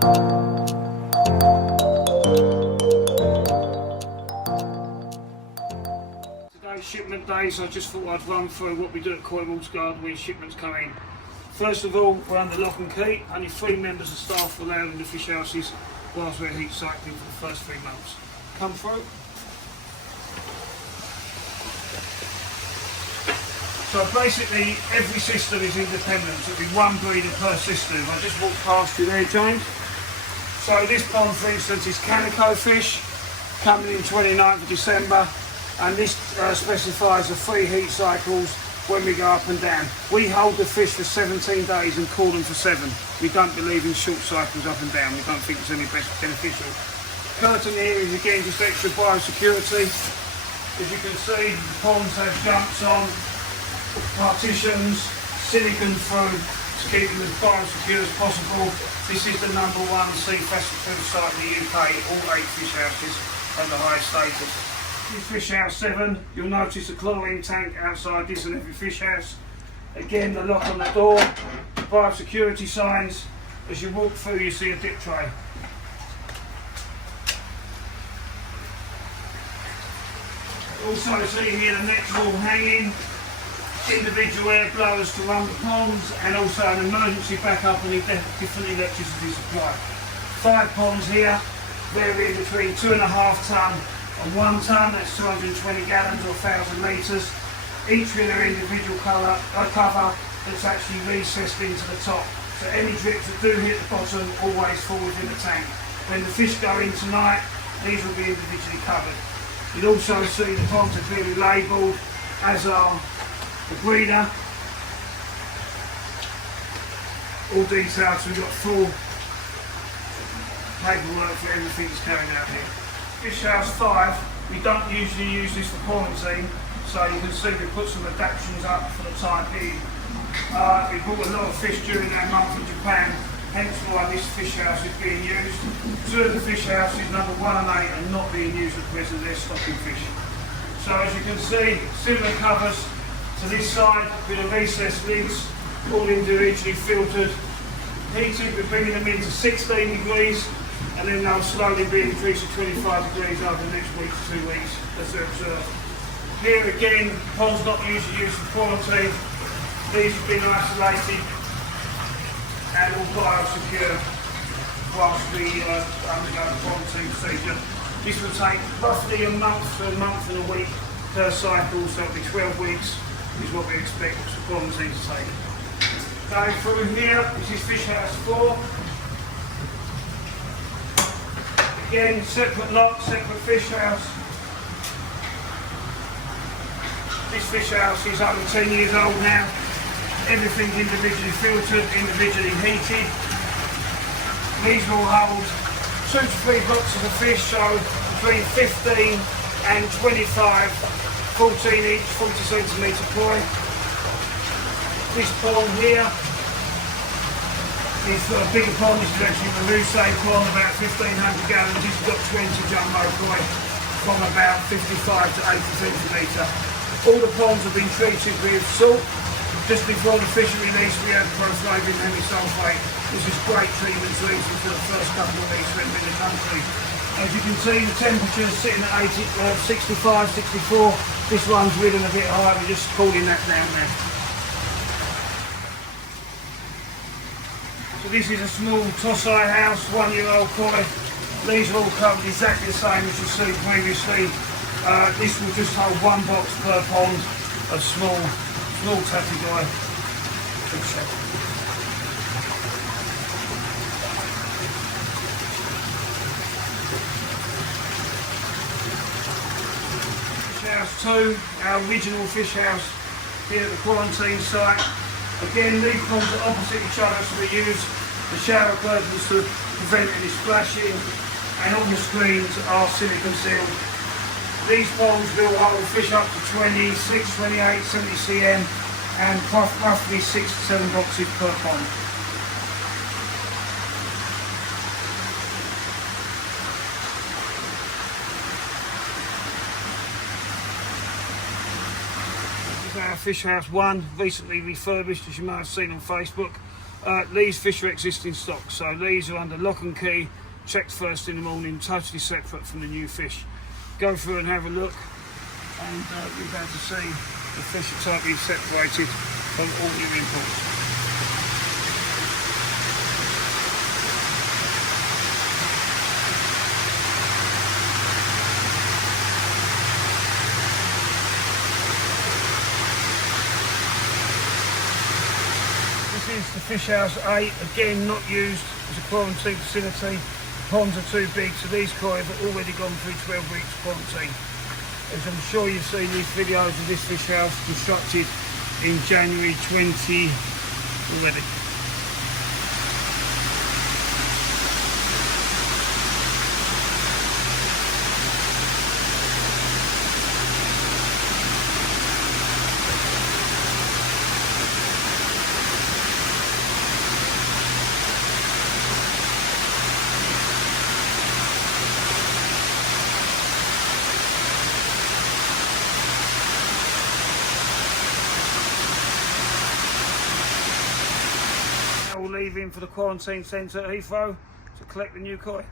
Today's shipment day, so I just thought I'd run through what we do at Koi Water Garden when shipments come in. First of all, we're under lock and key. Only 3 members of staff are allowed in the fish houses whilst we're heat cycling for the first 3 months. Come through. So basically every system is independent, so it'll be 1 breeder per system. I just walked past you there, James. So this pond, for instance, is calico fish, coming in 29th of December, and this specifies the 3 heat cycles when we go up and down. We hold the fish for 17 days and call them for 7. We don't believe in short cycles up and down. We don't think it's any beneficial. Curtain here is again just extra biosecurity. As you can see, the ponds have jumps on, partitions, silicone through to keep them as biosecure as possible. This is the #1 sea-fast food site in the UK. All 8 fish houses have the highest status. In fish house 7, you'll notice a chlorine tank outside this and every fish house. Again, the lock on the door, biosecurity signs. As you walk through, you see a dip tray. Also see here the nets all hanging, individual air blowers to run the ponds, and also an emergency backup and different electricity supply. 5 ponds here, varying between 2.5 tonne and 1 tonne, that's 220 gallons or 1,000 litres, each with their individual cover that's actually recessed into the top. So any drips that do hit the bottom always fall within the tank. When the fish go in tonight, these will be individually covered. You'll also see the ponds are clearly labelled, as are the breeder. All detailed, so we've got full paperwork for everything that's going out here. Fish house 5, we don't usually use this for quarantine, so you can see we put some adaptations up for the time being. We bought a lot of fish during our month in Japan, hence why this fish house is being used. 2 of the fish houses, #1 and 8, are not being used at present, they're stocking fish. So as you can see, similar covers to this side with the recessed lids, all individually filtered, heated. We're bringing them into 16 degrees, and then they'll slowly be increased to 25 degrees over the next week to 2 weeks as they're observed. Here again, ponds not usually used for quarantine. These have been isolated and all biosecure whilst we undergo the quarantine procedure. This will take roughly a month to a month and a week per cycle, so it'll be 12 weeks is what we expect the quarantine to take. Going through here, this is fish house 4. Again, separate lock, separate fish house. This fish house is over 10 years old now. Everything's individually filtered, individually heated. These will hold 2 to 3 boxes of fish, so between 15 and 25, 14 each, 40 centimetre koi. This pond here is a bigger pond. This is actually the Lucé pond, about 1,500 gallons. This has got 20 jumbo koi from about 55 to 80 centimetre. All the ponds have been treated with salt. Just before the fish are released, we have proflavin hemisulfate. This is great treatment to eat for the first couple of weeks when we're in the country. As you can see, the temperature is sitting at 65, 64. This one's ridden a bit higher, we're just cooling that down there. So this is a small Tosai house, 1-year-old koi. These are all covered exactly the same as you see previously. This will just hold 1 box per pond of small tatty guy. Fish house 2, our original fish house here at the quarantine site. Again, these ponds are opposite each other, so we use the shower curtains to prevent any splashing, and all the screens are silicone sealed. These ponds will hold fish up to 26, 28, 70 cm and roughly 6 to 7 boxes per pond. This is our fish house 1, recently refurbished, as you might have seen on Facebook. These fish are existing stock, so these are under lock and key, checked first in the morning, totally separate from the new fish. Go through and have a look, and you'll be able to see the fish are totally separated from all your imports. This is the fish house 8, again not used as a quarantine facility. Ponds are too big, so these koi have already gone through 12 weeks quarantine. As I'm sure you've seen these videos of this fish house constructed in January 20 already. We'll leave in for the quarantine centre at Heathrow to collect the new koi.